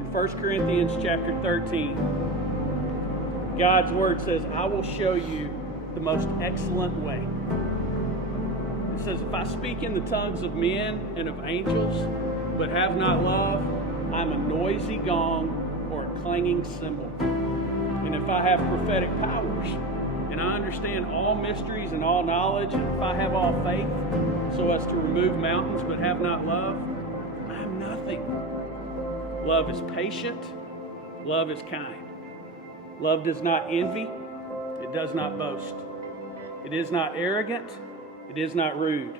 from 1 Corinthians chapter 13. God's word says, I will show you the most excellent way. It says, if I speak in the tongues of men and of angels, but have not love, I'm a noisy gong or a clanging cymbal. And if I have prophetic powers, and I understand all mysteries and all knowledge, and if I have all faith so as to remove mountains but have not love, I am nothing. Love is patient. Love is kind. Love does not envy. It does not boast. It is not arrogant. It is not rude.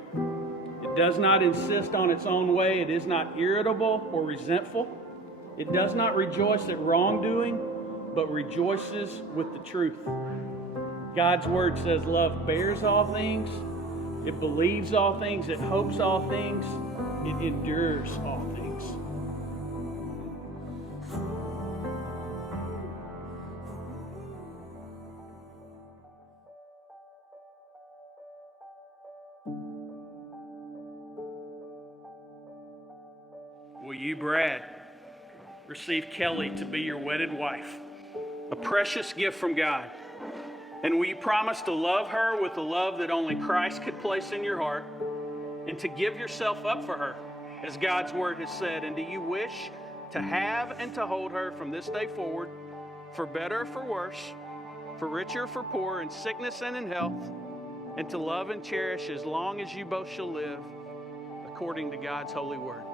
It does not insist on its own way. It is not irritable or resentful. It does not rejoice at wrongdoing, but rejoices with the truth. God's word says love bears all things. It believes all things. It hopes all things. It endures all things. Will you, Brad, receive Kelly to be your wedded wife, a precious gift from God? And will you promise to love her with the love that only Christ could place in your heart, and to give yourself up for her, as God's word has said? And do you wish to have and to hold her from this day forward, for better or for worse, for richer or for poor, in sickness and in health, and to love and cherish as long as you both shall live, according to God's holy word?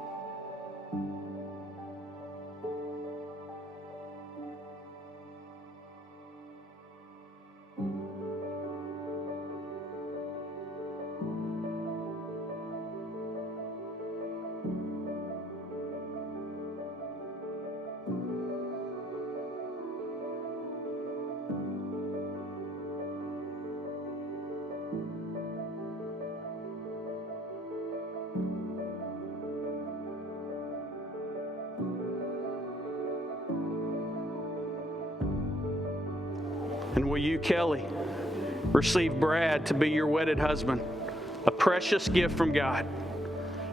And will you, Kelly, receive Brad to be your wedded husband, a precious gift from God?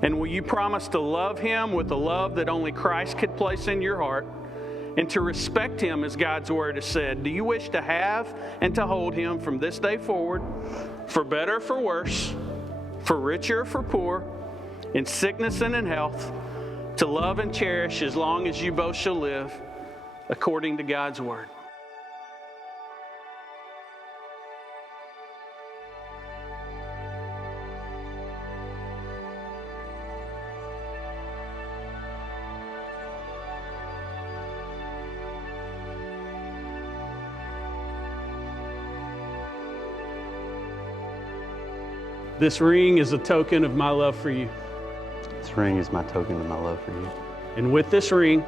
And will you promise to love him with the love that only Christ could place in your heart, and to respect him as God's word has said? Do you wish to have and to hold him from this day forward, for better or for worse, for richer or for poor, in sickness and in health, to love and cherish as long as you both shall live, according to God's word? This ring is a token of my love for you. This ring is my token of my love for you. And with this ring,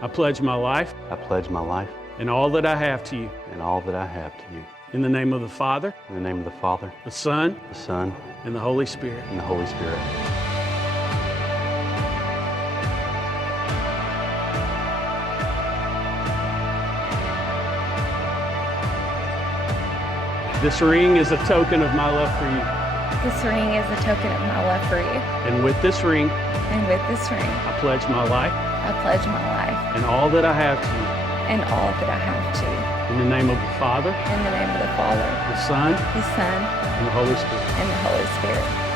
I pledge my life. I pledge my life. And all that I have to you. And all that I have to you. In the name of the Father. In the name of the Father. The Son. The Son. And the Holy Spirit. And the Holy Spirit. This ring is a token of my love for you. This ring is a token of my love for you. And with this ring, I pledge my life. I pledge my life. And all that I have to you. And all that I have to you. In the name of the Father. In the name of the Father. The Son. The Son. And the Holy Spirit. And the Holy Spirit.